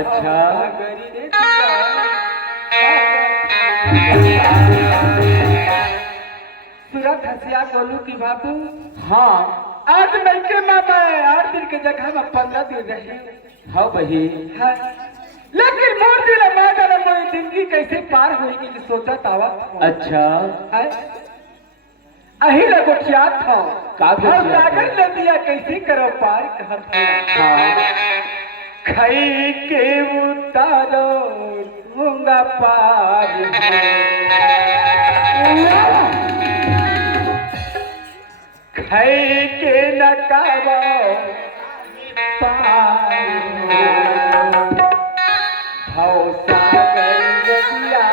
अच्छा सूरत हसिया बोलू की बाबू। हाँ आज मैं के मामा 8 दिन के जगह में 15 दिन रही। हाँ बही हाँ। लेकिन मोर दिल में डर मोरी जिंदगी कैसे पार होएगी कि सोचा तावा। अच्छा है अही लगोटिया था का गोठिया था? सागर नदिया कैसे करो पार कहत है। हाँ खई के उतारो गंगा पार खई के नकारो पार भाव सागर नदिया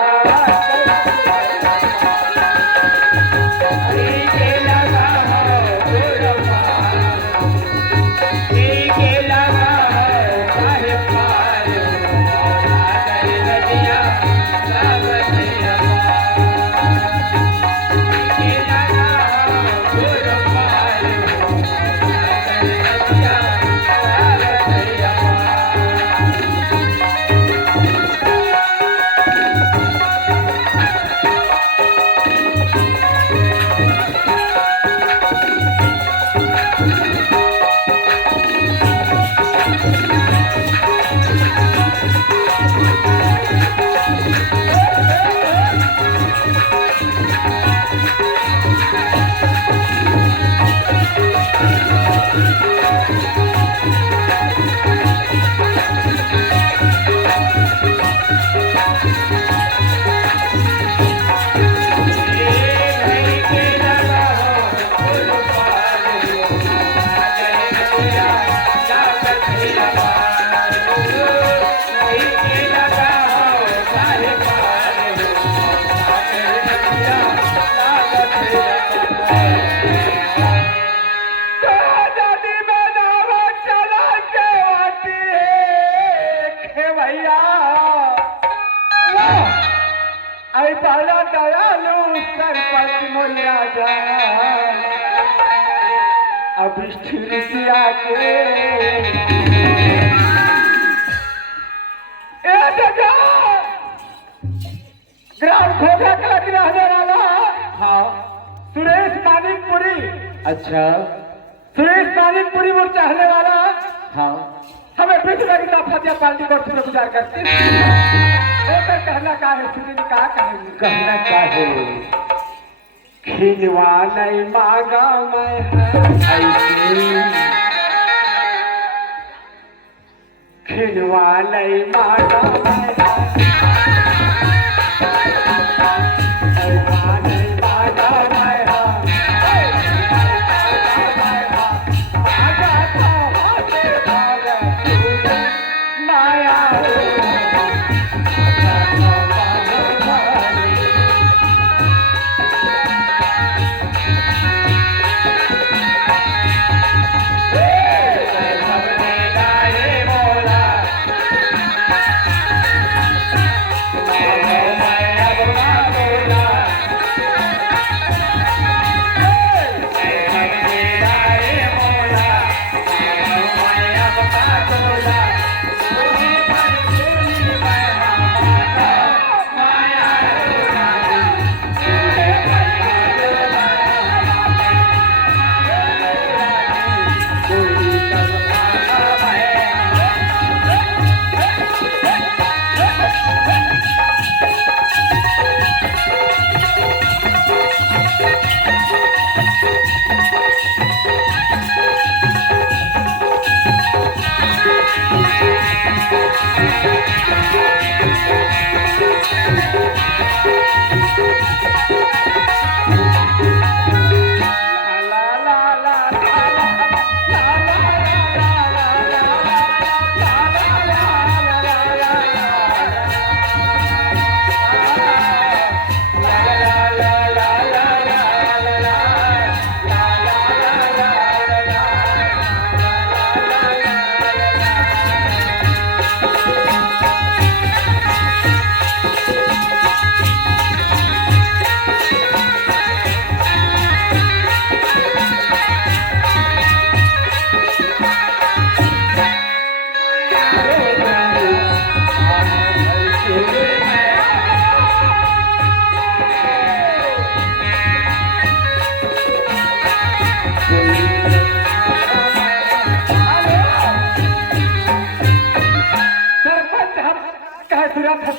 बड़ा दयालु सरपंच मोरिया जा अब ऋषिया के ग्राम खोखा कला की रहने वाला। हाँ सुरेश मानिकपुरी। अच्छा सुरेश मानिकपुरी वो चाहने वाला। हाँ हमें बीच लगता फतिया पार्टी को गुजार करते कहना का है सुनी का कहेंगे कहना क्या है खिलवा नहीं मांगा मैं ऐसे खिलवा नहीं मांगा मैं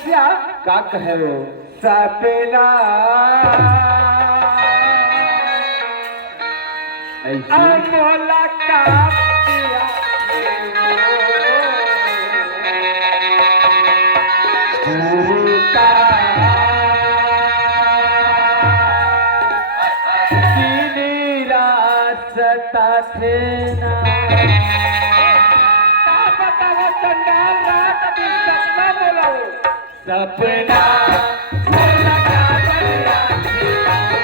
तपस्या का कहे वो सपना ऐसी मुलाकात किया गुरु का सीधी रास्ता थे ना का पता वो चंडाल रात अभी सपना बोला वो सपना मुलाकात किया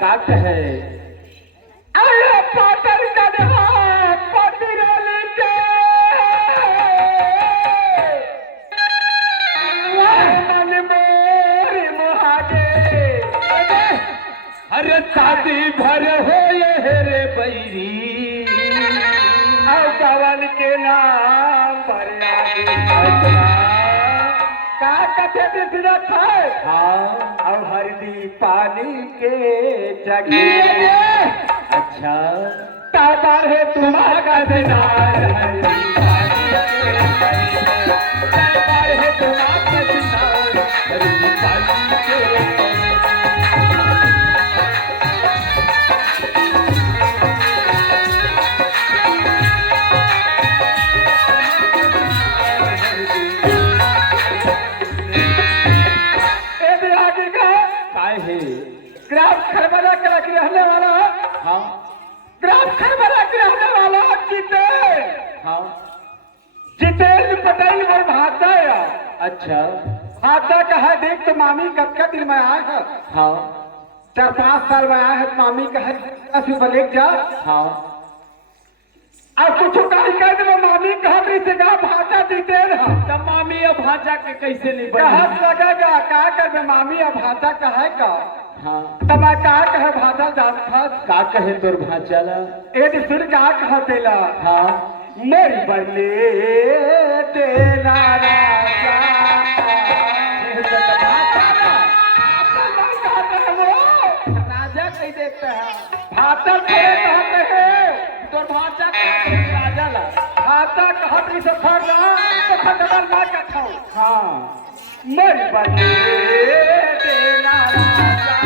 का कहे अरे पातर कदहा पतिरली के मन मोर मुहागे अरे शादी भर हो ये रे बैरी और पवन के नाम पर आगे का कथे दिसरत है हाँ और हरदी पानी के जगह अच्छा ताबर है तुम्हारा दिनार हरदी पानी के जगह ताबर है तुम्हारा दिनार हरदी पानी के ग्राम खरबला के रहने वाला हाँ ग्राम खरबला के रहने वाला जितेंद्र हाँ जितेंद्र पटेल और भाषा अच्छा भाषा का है देख तो मामी कब का दिन में आया है हाँ 4-5 साल में आया है मामी का है लेक जा हाँ और कुछ कह दे मामी कहा से गा भाषा जितेंद्र तब मामी अब भाषा के कैसे नहीं कहत बनी लगेगा का कर मामी अब भाषा का है का हाँ तब मैं का कहे भाषा जात था का कहे तोर भाषाला एक सुन का कह देला हाँ मेरी बल्ले देना राजा राजा कहीं देखता है भाषा कहते हैं तोर भाषा राजा ला भाषा कहत भी सफर ना तो खटबल ना कथाओ हाँ मेरी बल्ले देना राजा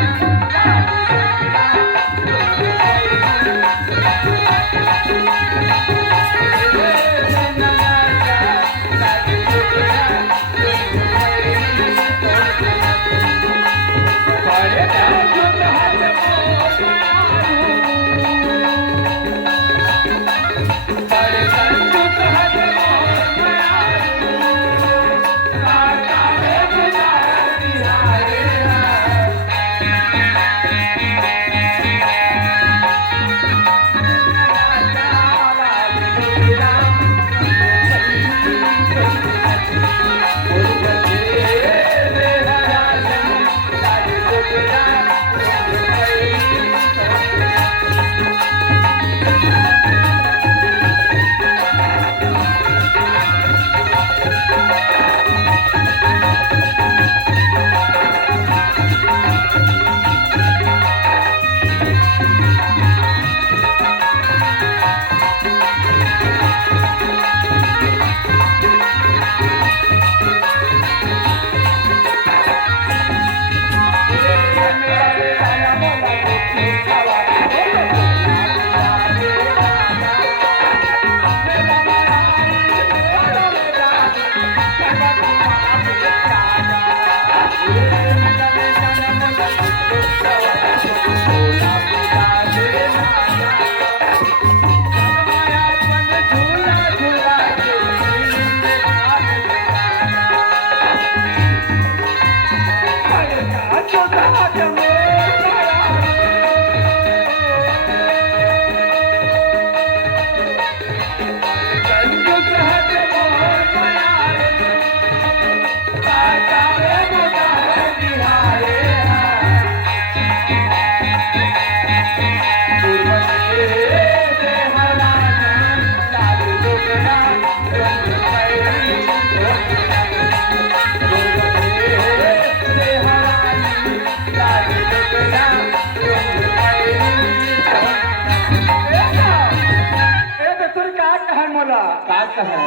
कहला का कहे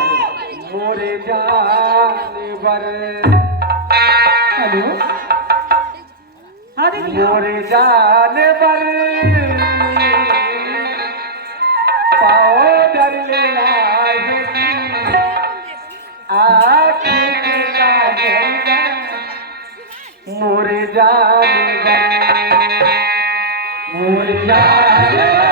मोरे जानवर हेलो हाँ दीदी हाँ। मोरे जानवर पाउडर लेना है आखिर का मोरे जानवर मोरे जानवर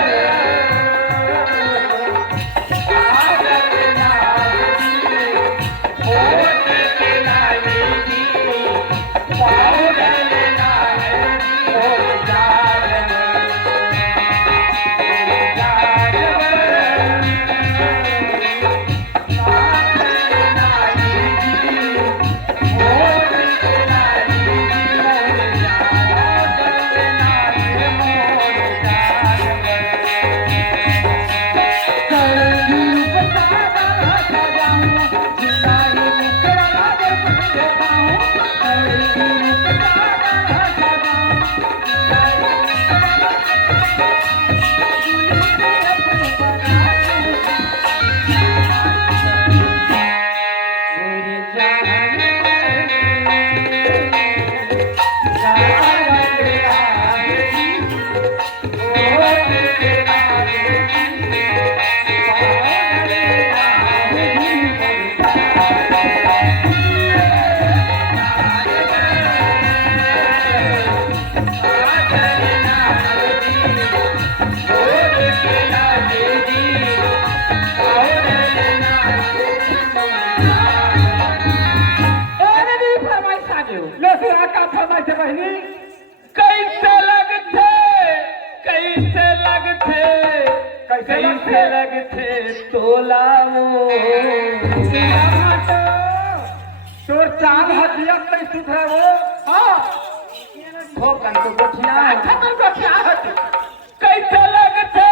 कैसे लगते तोला तोर चाल हथिया कई सुधर वो हाँ खूब कन को गोठिया अच्छा मन को क्या हट कैसे लगते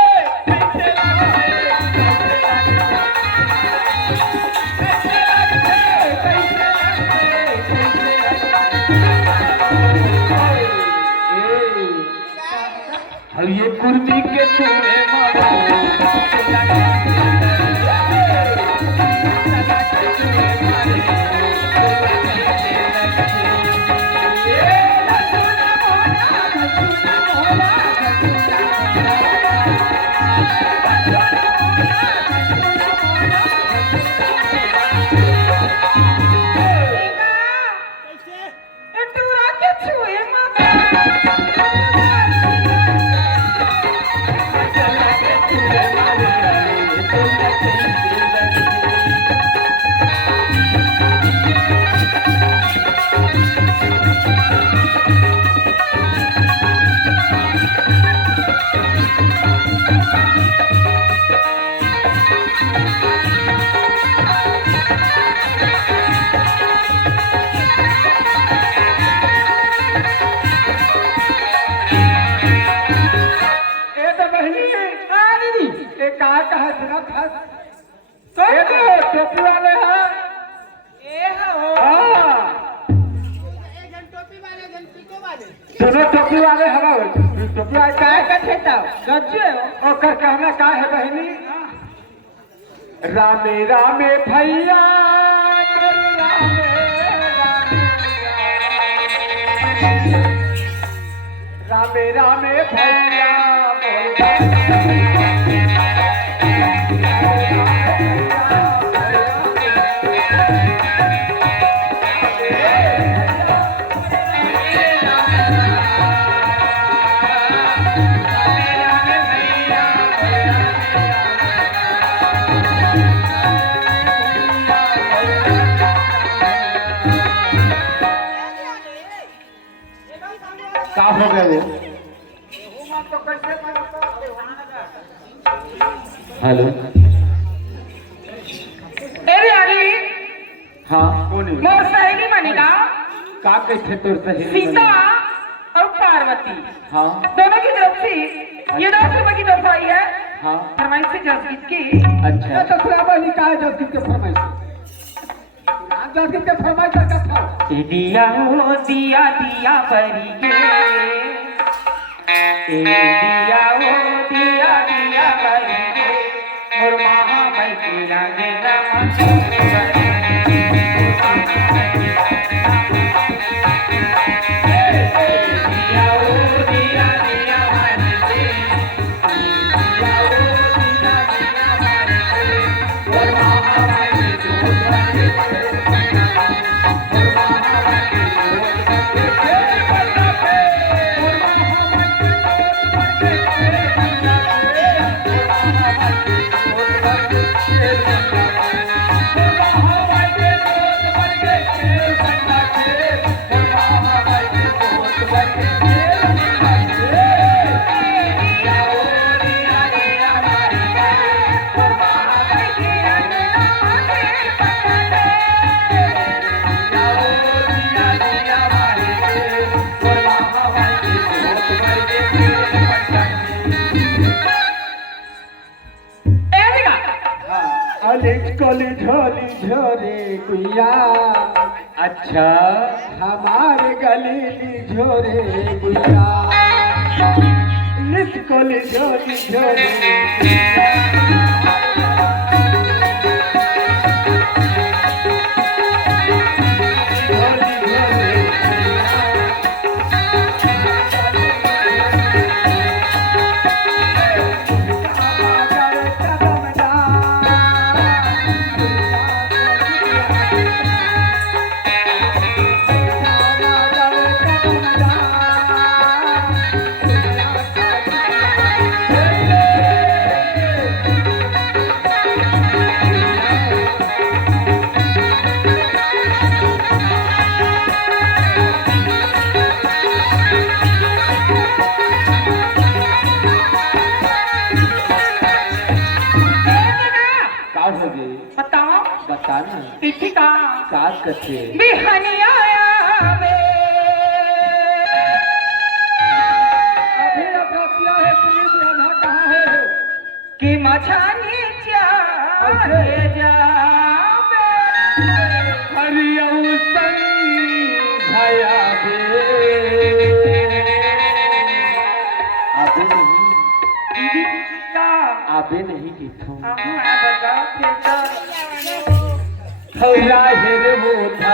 अब ये कुर्मी के चूड़े टोपी वाले हैं दोनों टोपी वाले हवा टोपी वाले काय का ठेता गज्जे ओकर कहना का है बहनी रामे रामे भैया रामे रामे भैया का हो गए हेलो अरे अरे हाँ कौन है मोर सहेली मनिका का कैसे तोर सहेली सीता और पार्वती हाँ दोनों की तरफ से ये 10 रुपए की दवाई है हाँ फरमाइश से जसगीत की अच्छा तो खुलाबा ही का है जसगीत के फरमाइश जसगीत के फरमाइश का था दिया हो दिया दिया परी के दिया हो दिया दिया परी के और महा बैठी लगे कली झोली झोरे गुइया अच्छा हमारे गली झोरे गुइया नित कली झोली झोरे बताना तिथि का काज करते बिहनिया अभी अप्रतिया है पुलिस राधा कहाँ है कि मछानी चाहे जावे हरियऊ भया आबे नहीं दीदी क्या आबे नहीं किथों बता के हौरा हेरे मोथा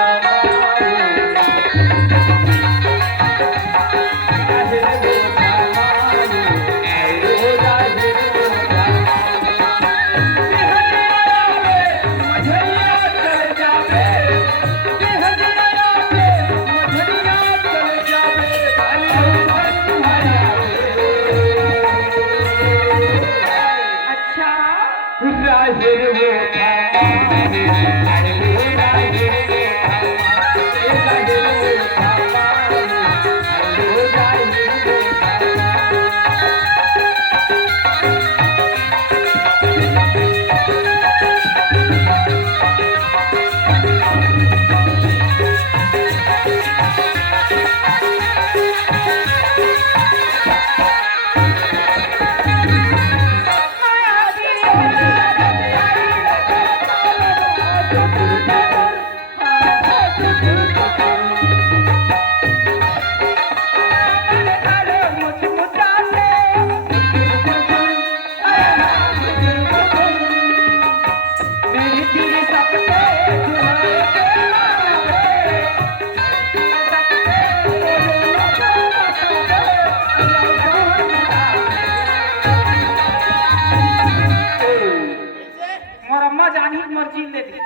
मर्जी ले दी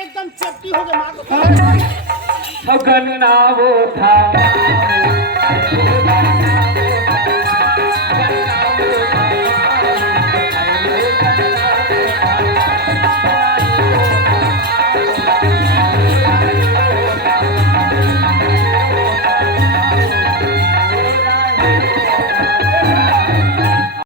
एकदम चपटी हो गए गन्ना वो था